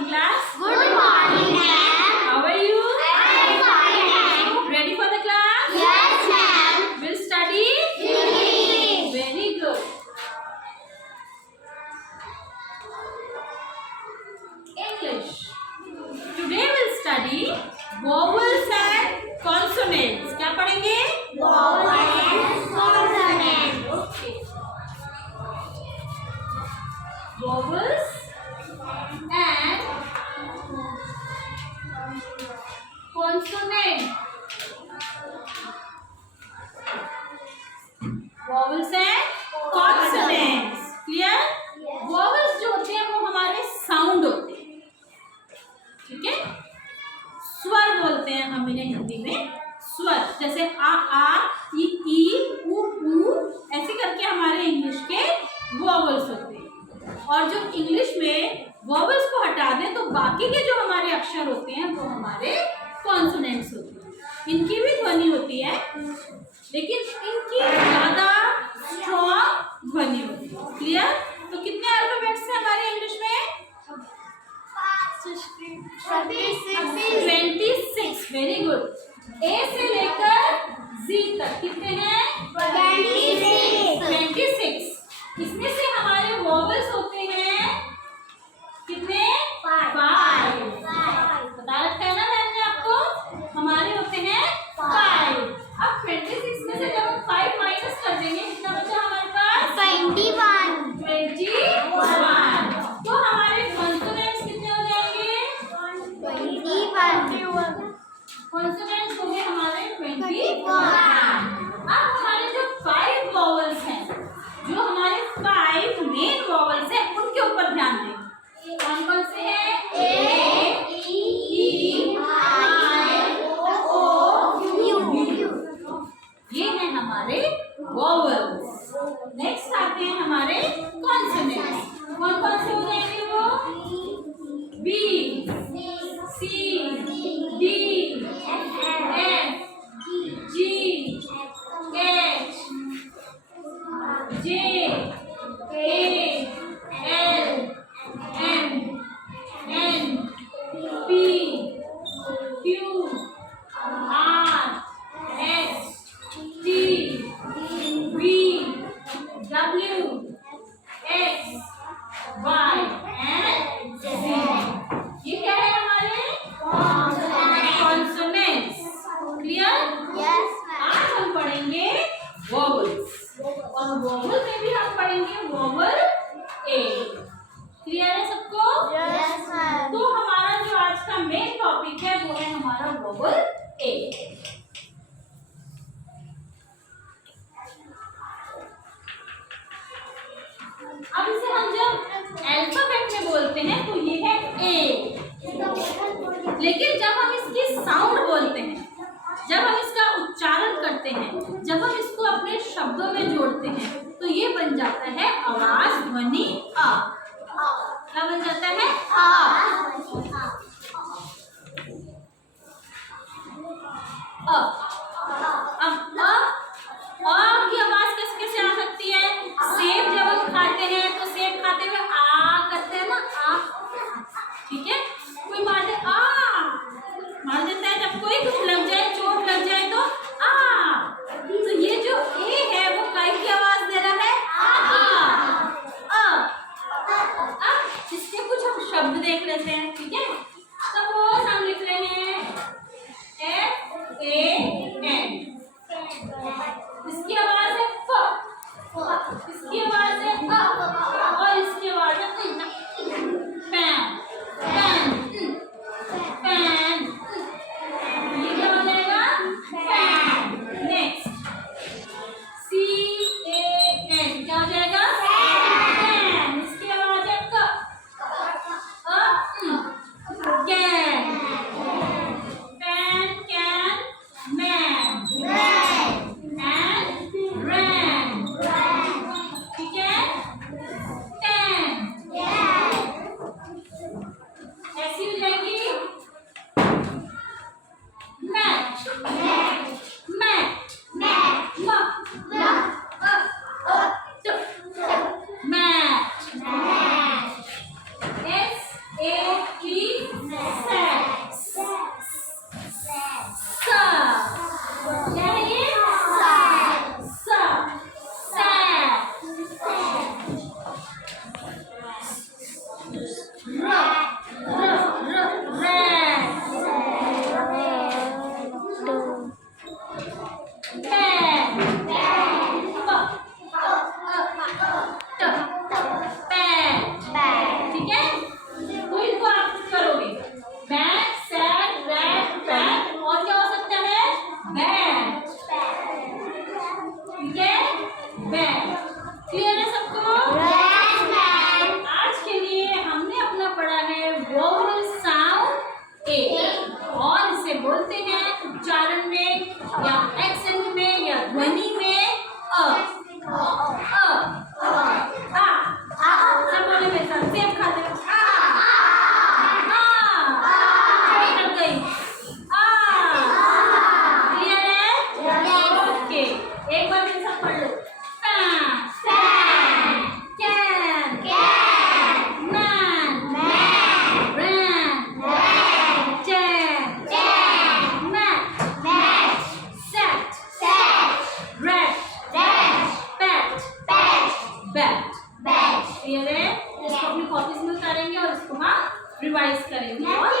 morning class. Good morning, ma'am. How are you? I am fine, ma'am. Ready for the class? Yes, ma'am. We'll study English. Very good. English. Today we'll study vowels and consonants. क्या पढ़ेंगे? Vowels and consonants. Okay. Vowels and consonant. Vowels and consonants. Clear? Vowels जो होते हैं वो हमारे sound होते हैं, ठीक है? स्वर बोलते हैं हम इन्हें हिंदी में, स्वर। जैसे आ ई उ ऐसे करके हमारे इंग्लिश के वॉवल्स होते हैं। और जो इंग्लिश में वॉवल्स को हटा दें तो बाकी के जो हमारे अक्षर होते हैं वो हमारे कॉन्सोनेंट्स होते हैं। इनकी भी ध्वनि होती है लेकिन इनकी ज्यादा स्ट्रॉन्ग ध्वनि होती है। क्लियर? तो कितने अल्फाबेट्स हैं हमारे इंग्लिश में? 26। Very good. ए से लेकर जी तक कितने हैं? 26। इसमें से हमारे वॉवल्स होते हैं कितने? 5। बता रखा है ना मैंने आपको, हमारे होते हैं 5। अब 26 में से जब हम 5 माइनस कर देंगे कितना बचा हमारे पास? 21। तो हमारे कॉन्सोनेंट्स कितने हो जाएंगे? 21। कॉन्सोनेंट्स हो गए हमारे 21। अब हमारे जो 5 वॉवल्स हैं, जो हमारे 5 मेन वॉवल्स हैं, उनके ऊपर ध्यान दें। कौन कौन से हैं? ए, ई, आई, ओ, यू। ये हैं हमारे वॉवल्स। नेक्स्ट आते हैं हमारे कॉन्सोनेंट्स। कौन कौन से हो जाएंगे वो? B, C, D, F, G, H, J, K, L, M, N, P, Q, R, S, T, V, W, X, Y and Z. ये क्या है हमारे? कॉन्सोनेंट्स। क्लियर? आज हम पढ़ेंगे वॉवल्स और वॉवल में भी हम पढ़ेंगे वॉवल ए। क्लियर है सबको? तो हमारा जो आज का मेन टॉपिक है वो है हमारा वॉवल ए। अब इसे हम जब अल्फाबेट में बोलते हैं तो ये है ए, लेकिन जब हम इसकी साउंड बोलते हैं, जब हम इसका उच्चारण करते हैं, जब हम इसको अपने शब्दों में जोड़ते हैं तो ये बन जाता है आवाज ध्वनि अ। क्या बन जाता है? अब अ की आवाज कैसे कैसे आ सकती है? सेब जब हम खाते हैं तो सेब खाते हुए आ करते हैं ना, आ, ठीक है? कोई मार दे आ, मार देता है। जब कोई कुछ लग जाए, चोट लग जाए तो आ। तो ये जो ए है वो काय की आवाज दे रहा है? अब इसके कुछ हम शब्द देख लेते हैं, ठीक है? सपोज हम लिख रहे हैं FAN, इसकी आवाज है फ, इसकी आवाज है अ और इसकी आवाज है पैन, पैन, पैन। ये क्या हो जाएगा? पैन। नेक्स्ट CAN, क्या हो जाएगा? पैन। इसकी आवाज है क, एक बार फिर सब पढ़ लो। Fan, fan, can, can, man, man, ran, ran, chair, chair, mat, mat, set, set, red, rat, pat, pet, bat. bat. Clear है? इसको अपनी कॉपीज में उतारेंगे और इसको हम रिवाइज करेंगे और